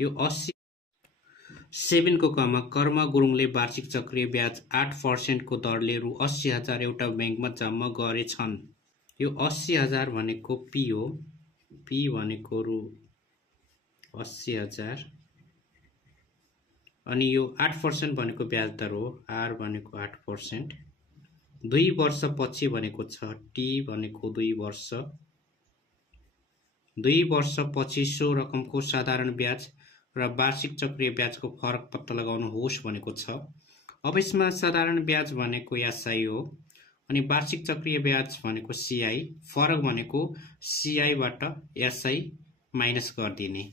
यो 80 7 को कमा कर्म गुरुङले वार्षिक चक्रीय ब्याज 8% को दरले रु 80,000 एउटा बैंकमा जम्मा गरेछन्। यो 80,000 भनेको पी हो। पी भनेको रु 80,000 अनि यो 8% भनेको ब्याज दर हो। आर भनेको 8%। 2 वर्षपछि भनेको छ टी भनेको 2 वर्ष। 2 वर्षपछि सो रकमको साधारण ब्याज र वार्षिक चक्रीय ब्याजको फरक पत्ता लगाउनुहोस् भनेको छ। अब यसमा साधारण ब्याज भनेको एसआई हो अनि वार्षिक चक्रीय ब्याज भनेको सीआई। फरक भनेको सीआई बाट एसआई माइनस गरिदिने।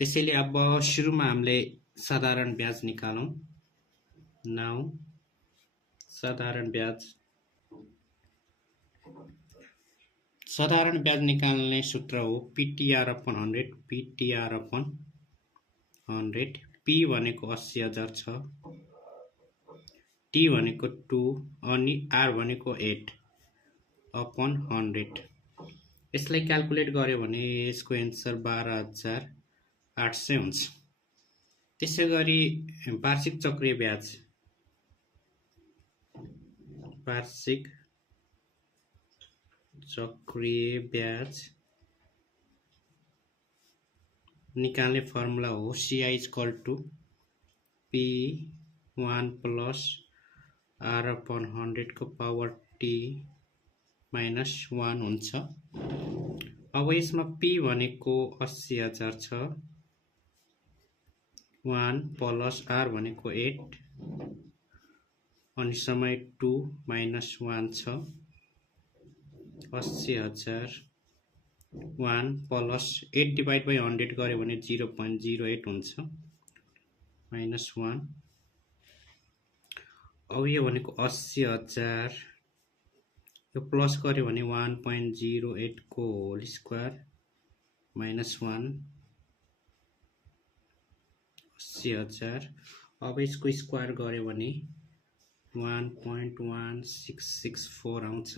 त्यसैले अब सुरुमा हामीले साधारण ब्याज निकालौं। नाउ साधारण ब्याज निकाल्ने सूत्र हो PTR upon 100। PTR upon 100। P भनेको 80,000 छ। टी भनेको 2 अनि आर भनेको 8 अपन 100। यसलाई क्याल्कुलेट गर्यो भने यसको एन्सर 12,800 हुन्छ। त्यसैगरी वार्षिक चक्रीय ब्याज निकाल्ने फर्मुला हो CI = P1 + R अपन 100 को पावर T - 1 हुन्छ। अब यसमा P भनेको 80,000 छ। 1 + R भनेको 8 अनि समय 2 - 1 छ। 80,000 1 + 8/100 गर्यो भने 0.08 हुन्छ। -1। अब यो भनेको 80,000 यो प्लस गर्यो भने 1.08 को होल स्क्वायर -1 80,000। अब यसको स्क्वायर गर्यो भने 1.1664 आउँछ।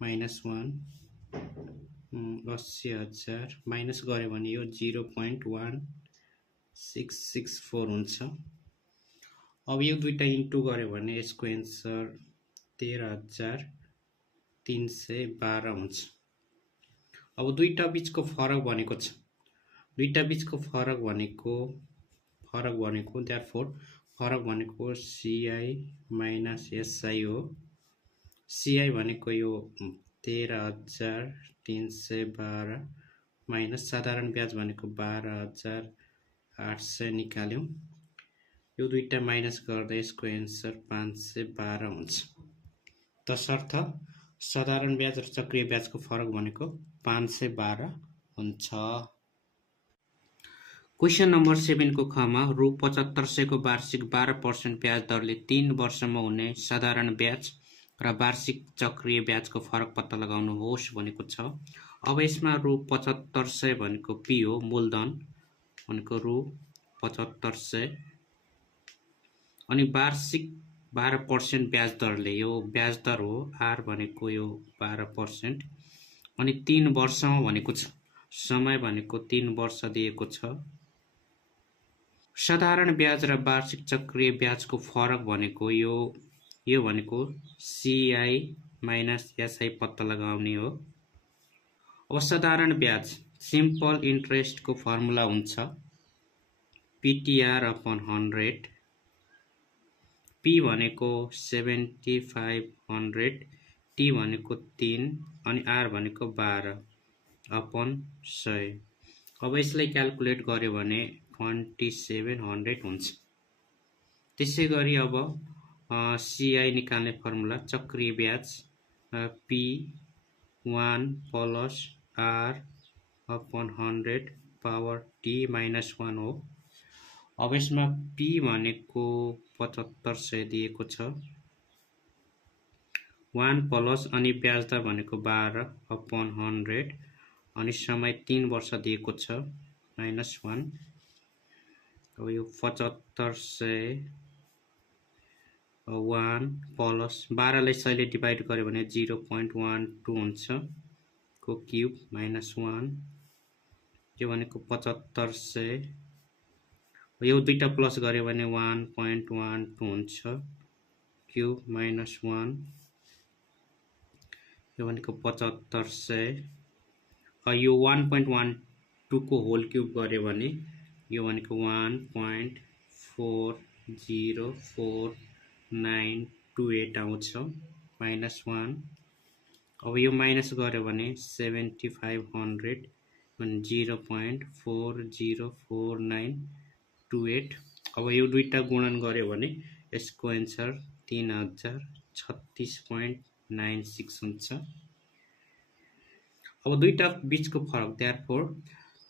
-1 80,000 माइनस गर्यो भने यो 0.1664 हुन्छ। अब यो दुईटा इन्टु गर्यो भने यसको एन्सर 13,312 हुन्छ। अब दुईटा बीचको फरक भनेको छ। दुईटा बीचको फरक भनेको therefore फरक भनेको CI - SI हो। CI भनेको यो 13,312 माइनस साधारण ब्याज भनेको 12,800 निकाल्यौं। यो दुईटा माइनस गर्दा यसको एन्सर 512 हुन्छ। तसर्थ साधारण ब्याज र चक्रीय ब्याजको फरक भनेको 512 हुन्छ। क्वेशन नम्बर 7 को खमा रु 7500 को वार्षिक 12% ब्याज दरले 3 वर्षमा हुने साधारण ब्याज र वार्षिक चक्रीय ब्याजको फरक पत्ता लगाउनुहोस् भनेको छ। अब यसमा रु 7500 भनेको पी हो। मूलधन भनेको रु 7500 अनि वार्षिक 12% ब्याज दरले यो ब्याज दर हो। आर भनेको यो 12% अनि 3 वर्षमा भनेको छ। समय भनेको 3 वर्ष दिएको छ। साधारण ब्याज र वार्षिक चक्रीय ब्याजको फरक भनेको यो भनेको CI - SI पत्ता लगाउने हो। अब साधारण ब्याज सिम्पल इन्ट्रेस्ट को फर्मुला हुन्छ PTR अपन 100। P भनेको 7500, T भनेको 3 अनि R भनेको 12 अपन 100। अब यसलाई क्याल्कुलेट गर्यो भने 2700 हुन्छ। त्यसैगरी अब CI निकाल्ने फर्मुला चक्रीय ब्याज P1 + R upon 100 power T - 1 हो। अब यसमा P भनेको 7500 दिएको छ। 1 प्लस अनि ब्याज दर भनेको 12 अपन 100 अनि समय 3 वर्ष दिएको छ। -1। अब यो 7500 1 प्लस 12 लाई 100 ले डिवाइड गर्यो भने 0.12 हुन्छ को क्यूब -1। यो भनेको 7500 यो दुईटा प्लस गऱ्यो भने 1.12 हुन्छ क्यूब माइनस 1 यो भनेको 7500 यो 1.12 को होल क्यूब गऱ्यो भने यो भनेको 1.404928 आउँछ माइनस 1 अब यो माइनस गऱ्यो भने 7500 अनि 0.404928 अब यो दुईटा गुणन गर्यो भने यसको आन्सर 3036.96 हुन्छ। अब दुईटा बीचको फरक therefore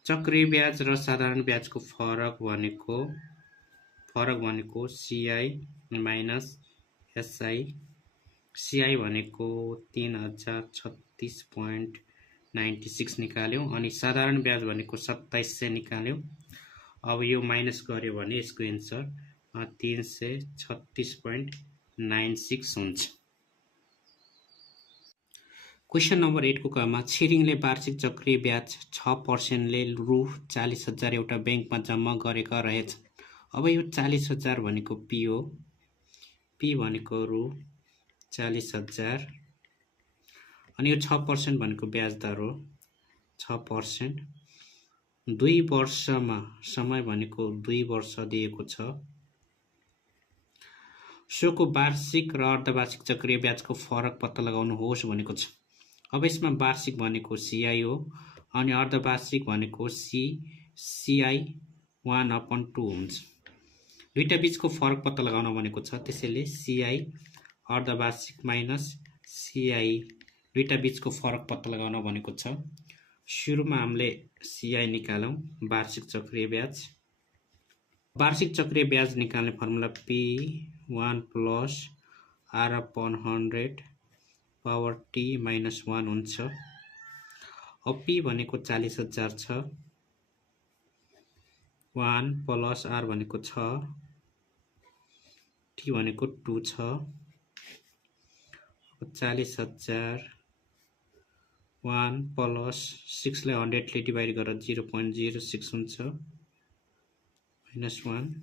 चक्रीय ब्याज र साधारण ब्याजको फरक भनेको CI माइनस SI CI भनेको 3036.96 निकाल्यौं अनि साधारण ब्याज भनेको 2700 निकाल्यौं। अब यो माइनस गर्यो भने यसको आन्सर 336.96 हुन्छ। क्वेशन नम्बर 8 को क मा छिरिङले वार्षिक चक्रीय ब्याज 6% ले रु 40,000 एउटा बैंकमा जम्मा गरेका रहेछन्। अब यो 40,000 भनेको P हो, P भनेको रु 40,000 अनि यो 6% भनेको ब्याज दर हो 6%। 2 वर्षमा समय भनेको 2 वर्ष दिएको छ। सोको वार्षिक र अर्धवार्षिक चक्रीय ब्याजको फरक पत्ता लगाउनुहोस् भनेको छ। अब यसमा वार्षिक भनेको CI हो अनि अर्धवार्षिक भनेको CI 1/2 हुन्छ। दुईटा बीचको फरक पत्ता लगाउन भनेको छ, त्यसैले CI अर्धवार्षिक माइनस CI दुईटा बीचको फरक पत्ता लगाउन भनेको छ। सुरुमा हामीले CI निकालौं वार्षिक चक्रीय ब्याज। वार्षिक चक्रीय ब्याज निकाल्ने formula P1 plus R/100 power T minus 1 हुन्छ। अब P भनेको 40,000 छ, 1 plus R भनेको 6, T भनेको 2 छ। अब 40,000 1 plus 6 लाई 100 ले डिवाइड गरेर 0.06 हुन्छ minus 1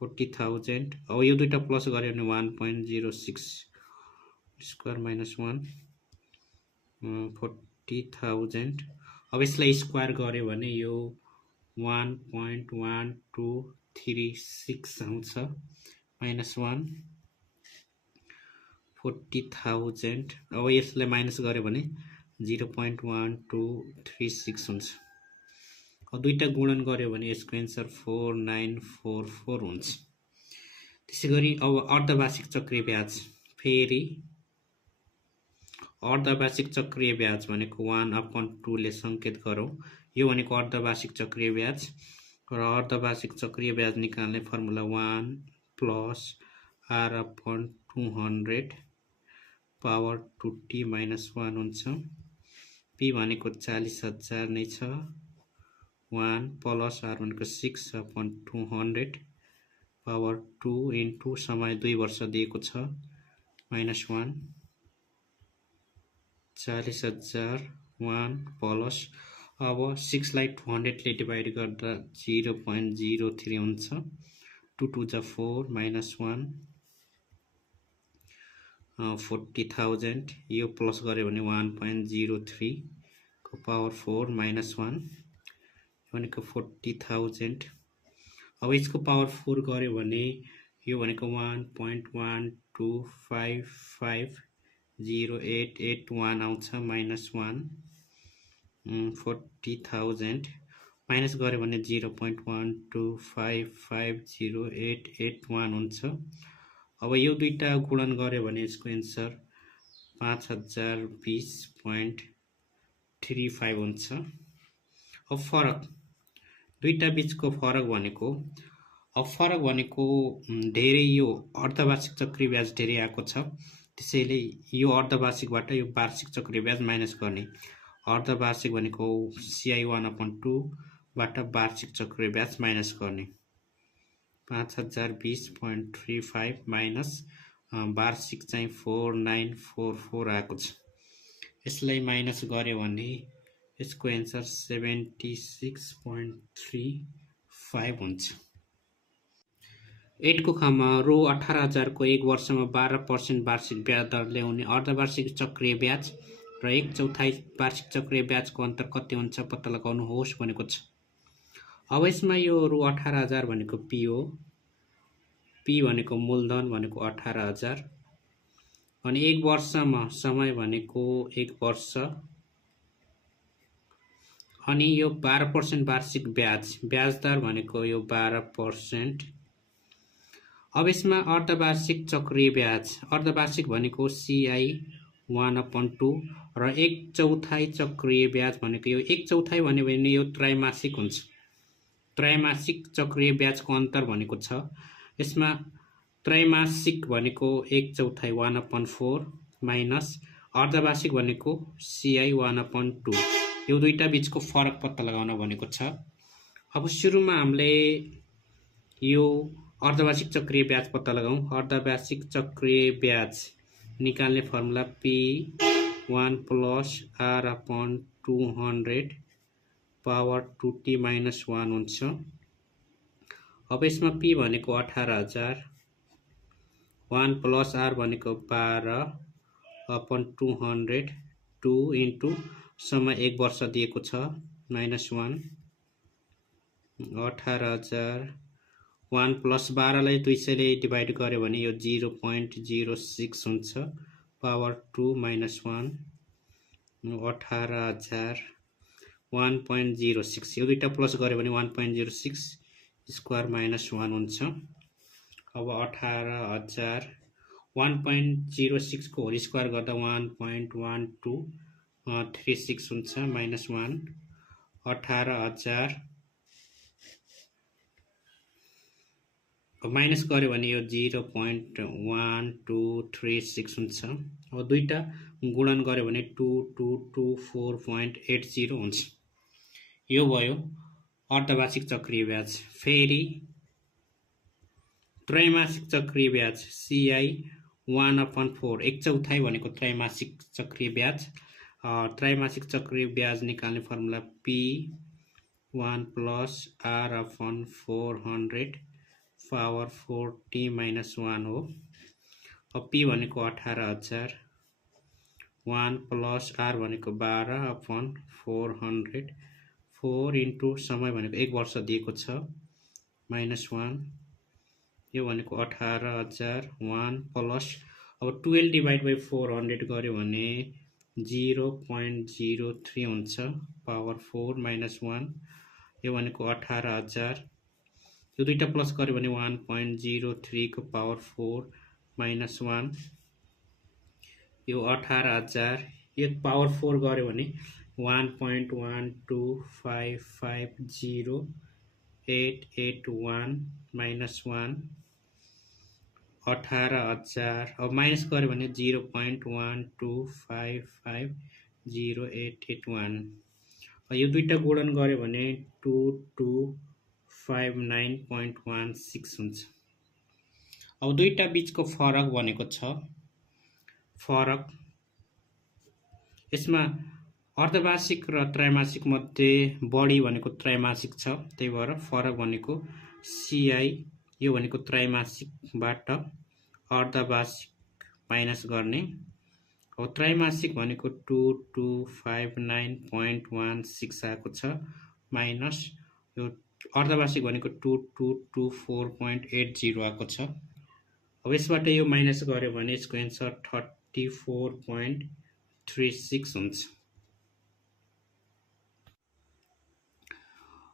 40,000। अब यो दुईटा प्लस गर्यो भने 1.06 स्क्वायर माइनस 1 40,000। अब यसलाई स्क्वायर गर्यो भने यो 1.1236 आउँछ माइनस 1 40,000। अब यसलाई माइनस गर्यो भने 0.1236 हुन्छ। अब दुईटा गुणन गर्यो भने यसको आन्सर 4944 हुन्छ। त्यसैगरी अब अर्धवार्षिक चक्रीय ब्याज फेरि अर्धवार्षिक चक्रीय ब्याज भनेको 1/2 ले संकेत गरौं। यो भनेको अर्धवार्षिक चक्रीय ब्याज र अर्धवार्षिक चक्रीय ब्याज निकाल्ने formula 1 plus R/200 power 2T minus 1 हुन्छ। P भनेको 40,000 नै छ, 1 plus R भनेको 6/200 पावर 2 into समय 2 वर्ष दिएको छ minus 1 40,000 1 plus अब 6 लाई 200 ले डिवाइड गर्दा 0.03 हुन्छ 2 2 जा 4 minus 1 40,000 यो प्लस गर्यो भने 1.03 को पावर 4 minus 1 भनेको 40,000। अब यसको पावर 4 गर्यो भने यो भनेको 1.125508881 आउँछ माइनस 1 40,000 माइनस गर्यो भने 0.125508881 हुन्छ। अब यो दुईटा गुणन गर्यो भने यसको आन्सर 5020.35 हुन्छ। अब फरक दुईटा बीचको फरक भनेको धेरै यो अर्धवार्षिक चक्रीय ब्याज धेरै आएको छ, त्यसैले यो अर्धवार्षिकबाट यो वार्षिक चक्रीय ब्याज माइनस गर्ने। अर्धवार्षिक भनेको CI 1/2 बाट वार्षिक चक्रीय ब्याज माइनस गर्ने। 5020.35 माइनस वार्षिक चाहिँ 4944 आएको छ। यसलाई माइनस गर्यो भने यसको आन्सर 76.3 5 हुन्छ। 8 को खमा रु 18,000 को 1 वर्षमा 12% वार्षिक ब्याज दरले हुने अर्धवार्षिक चक्रीय ब्याज र 1/4 वार्षिक चक्रीय ब्याजको अन्तर कति हुन्छ पत्ता लगाउनुहोस् भनेको छ। अब यसमा यो रु 18,000 भनेको पी हो, पी भनेको मूलधन भनेको 18,000 अनि 1 वर्षमा समय भनेको 1 वर्ष अनि यो 12% वार्षिक ब्याज दर भनेको यो 12%। अब यसमा अर्धवार्षिक चक्रीय ब्याज, अर्धवार्षिक भनेको CI 1/2 र 1/4 चक्रीय ब्याज भनेको यो 1/4 भन्यो भने यो त्रैमासिक हुन्छ। त्रैमासिक चक्रीय ब्याजको अन्तर भनेको छ। यसमा त्रैमासिक भनेको 1/4 1/4 माइनस अर्धवार्षिक भनेको CI 1/2, यो दुईटा बीचको फरक पत्ता लगाउन भनेको छ। अब सुरुमा हामीले यो अर्धवार्षिक चक्रीय ब्याज पत्ता लगाऊं। अर्धवार्षिक चक्रीय ब्याज निकाल्ने formula P1 + R/200 power 2t - 1 हुन्छ। अब यसमा P भनेको 18,000, 1 + R भनेको 12/200, 2 × समय 1 वर्ष दिएको छ -1, 18,000 1 + 12 लाई 200 ले डिवाइड गर्यो भने यो 0.06 हुन्छ पावर 2 - 1, 18,000 1.06, यो दुईटा प्लस गर्यो भने 1.06 स्क्वायर -1 हुन्छ। अब 18,000 1.06 को होल स्क्वायर गर्दा 1.1236 हुन्छ -1, 18,000 माइनस गर्यो भने यो 0.1236 हुन्छ। अब दुईटा गुणन गर्यो भने 2224.80 हुन्छ। यो भयो अर्धवार्षिक चक्रीय ब्याज। फेरि त्रैमासिक चक्रीय ब्याज CI 1/4, 1/4 भनेको त्रैमासिक चक्रीय ब्याज। त्रैमासिक चक्रीय ब्याज निकाल्ने formula P1 + R/400 power 4t - 1 हो। अब P भनेको 18,000, 1 + R भनेको 12/400, 4 × समय भनेको 1 वर्ष दिएको छ -1, यो भनेको 18,000 1 प्लस अब 12/400 गर्यो भने 0.03 हुन्छ पावर 4 - 1, यो भनेको 18,000, यो दुईटा प्लस गर्यो भने 1.03 को पावर 4 - 1, यो 18,000, यो पावर 4 गर्यो भने 1.12550,881 -1, 18,000 अब माइनस गर्यो भने 0.12550,881, यो दुईटा गुणन गर्यो भने 2259.16 हुन्छ। अब दुईटा बीचको फरक भनेको छ। फरक यसमा अर्धवार्षिक र त्रैमासिक मध्ये बढी भनेको त्रैमासिक छ, त्यही भएर फरक भनेको CI, यो भनेको त्रैमासिकबाट अर्धवार्षिक माइनस गर्ने। अब त्रैमासिक भनेको 2259.16 आएको छ माइनस यो अर्धवार्षिक भनेको 2224.80 आएको छ। अब यसबाट यो माइनस गर्यो भने यसको एन्सर 34.36 हुन्छ।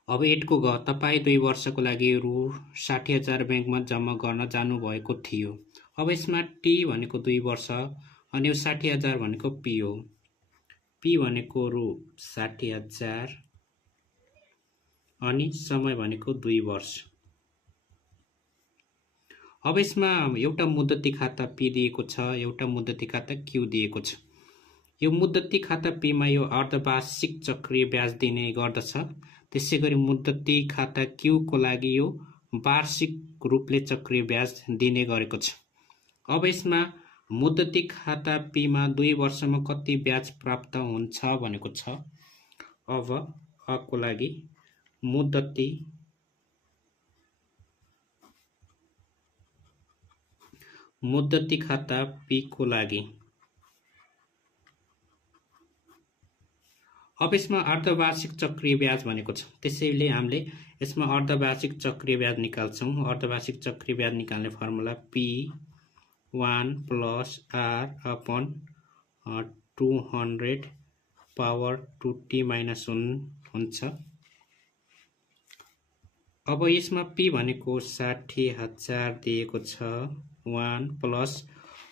अब 8 को ग, तपाईँ 2 वर्षको लागि रु 60,000 ब्याङ्कमा जम्मा गर्न जानुभएको थियो। अब यसमा T भनेको 2 वर्ष अनि यो 60,000 भनेको P हो। P भनेको रु 60,000 अनि समय भनेको 2 वर्ष। अब यसमा एउटा मुद्दती खाता P दिएको छ, एउटा मुद्दती खाता Q दिएको छ। यो मुद्दती खाता P मा यो अर्धवार्षिक चक्रीय ब्याज दिने गर्दछ। त्यसैगरी मुद्दती खाता Q को लागि यो वार्षिक रूपले चक्रीय ब्याज दिने गरेको छ। अब यसमा मुद्दती खाता P मा 2 वर्षमा कति ब्याज प्राप्त हुन्छ भनेको छ। अब अ को लागि मुद्दती मुद्दती खाता पी को लागि। अब यसमा अर्धवार्षिक चक्रिय ब्याज भनेको छ, त्यसैले हामीले यसमा अर्धवार्षिक चक्रिय ब्याज निकाल्छौं। अर्धवार्षिक चक्रिय ब्याज निकाल्ने formula P1 plus R upon 200 power 2t minus 1 हुन्छ। अब यसमा P भनेको 60,000 दिएको छ 1 प्लस,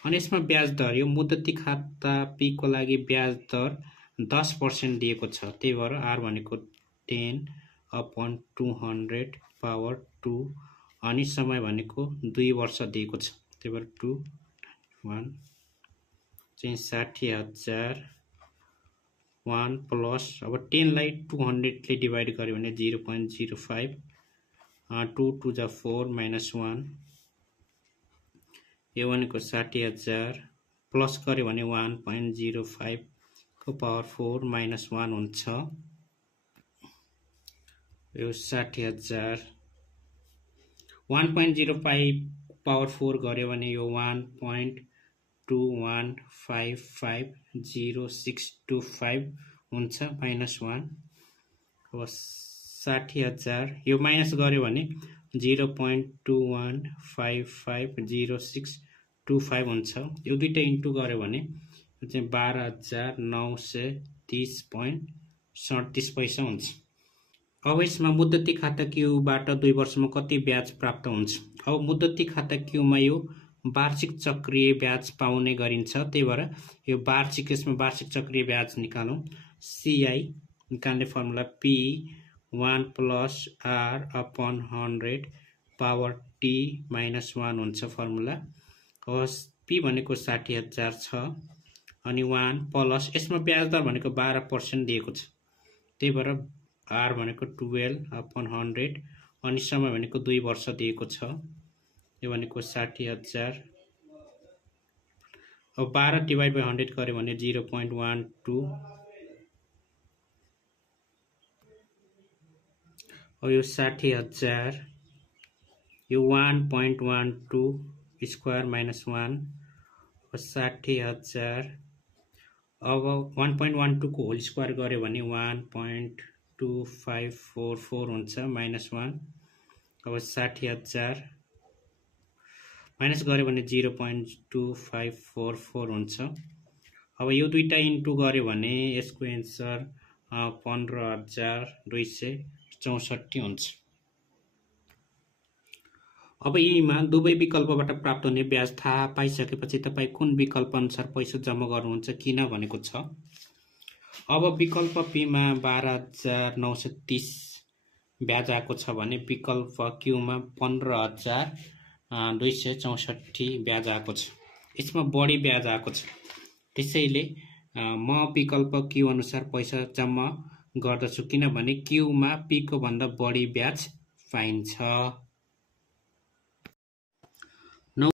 अनि यसमा ब्याज दर, यो मुद्दती खाता P को लागि ब्याज दर 10% दिएको छ, त्यही भएर R भनेको 10 अपन 200 पावर 2, अनि समय भनेको 2 वर्ष दिएको छ, त्यही भएर 2 1 चाहिँ 60,000 1 प्लस, अब 10 लाई 200 ले डिवाइड गर्यो भने 0.05, 2 2 जा 4 माइनस 1, यो भनेको 60,000 प्लस गर्यो भने 1.05 को पावर 4 माइनस 1 हुन्छ। यो 60,000 1.05 पावर 4 गर्यो भने यो 1.21550625 हुन्छ माइनस 1। अब 60,000 यो माइनस गर्यो भने 0.21550625 हुन्छ। यो दुईटा इन्टु गर्यो भने चाहिँ 12,930.37 पैसा हुन्छ। अब यसमा मुद्दती खाता क्यूबाट 2 वर्षमा कति ब्याज प्राप्त हुन्छ। अब मुद्दती खाता क्यूमा यो वार्षिक चक्रिय ब्याज पाउने गरिन्छ, त्यही भएर यो वार्षिक, यसमा वार्षिक चक्रिय ब्याज निकालौं। CI निकाल्ने formula P1 plus R upon 100 power T minus 1 हुन्छ फर्मुला। P भनेको 60,000 छ, अनि 1 प्लस, यसमा ब्याज दर भनेको 12% दिएको छ, त्यही भएर R भनेको 12 अपन 100, अनि समय भनेको 2 वर्ष दिएको छ, यो भनेको 60,000। अब 12 डिवाइड बाई 100 गर्यो भने 0.12, अब यो 60,000 यो 1.12 स्क्वायर माइनस 1, 60,000, अब 1.12 को होल स्क्वायर गर्यो भने 1.2544 हुन्छ माइनस 1। अब 60,000 माइनस गर्यो भने 0.2544 हुन्छ। अब यो दुईटा इन्टु गर्यो भने यसको एन्सर 15,264 हुन्छ। अब यीमा दुवै विकल्पबाट प्राप्त हुने ब्याज थाहा पाइसकेपछि तपाई कुन विकल्प अनुसार पैसा जम्मा गर्नुहुन्छ किन भनेको छ। अब विकल्प P मा 12,930 ब्याज आएको छ भने विकल्प Q मा 15,264 ब्याज आएको छ। यसमा बढी ब्याज आएको छ, त्यसैले म विकल्प Q अनुसार पैसा जम्मा गर्दछु, किनभने Q मा P को भन्दा बढी ब्याज पाइन्छ।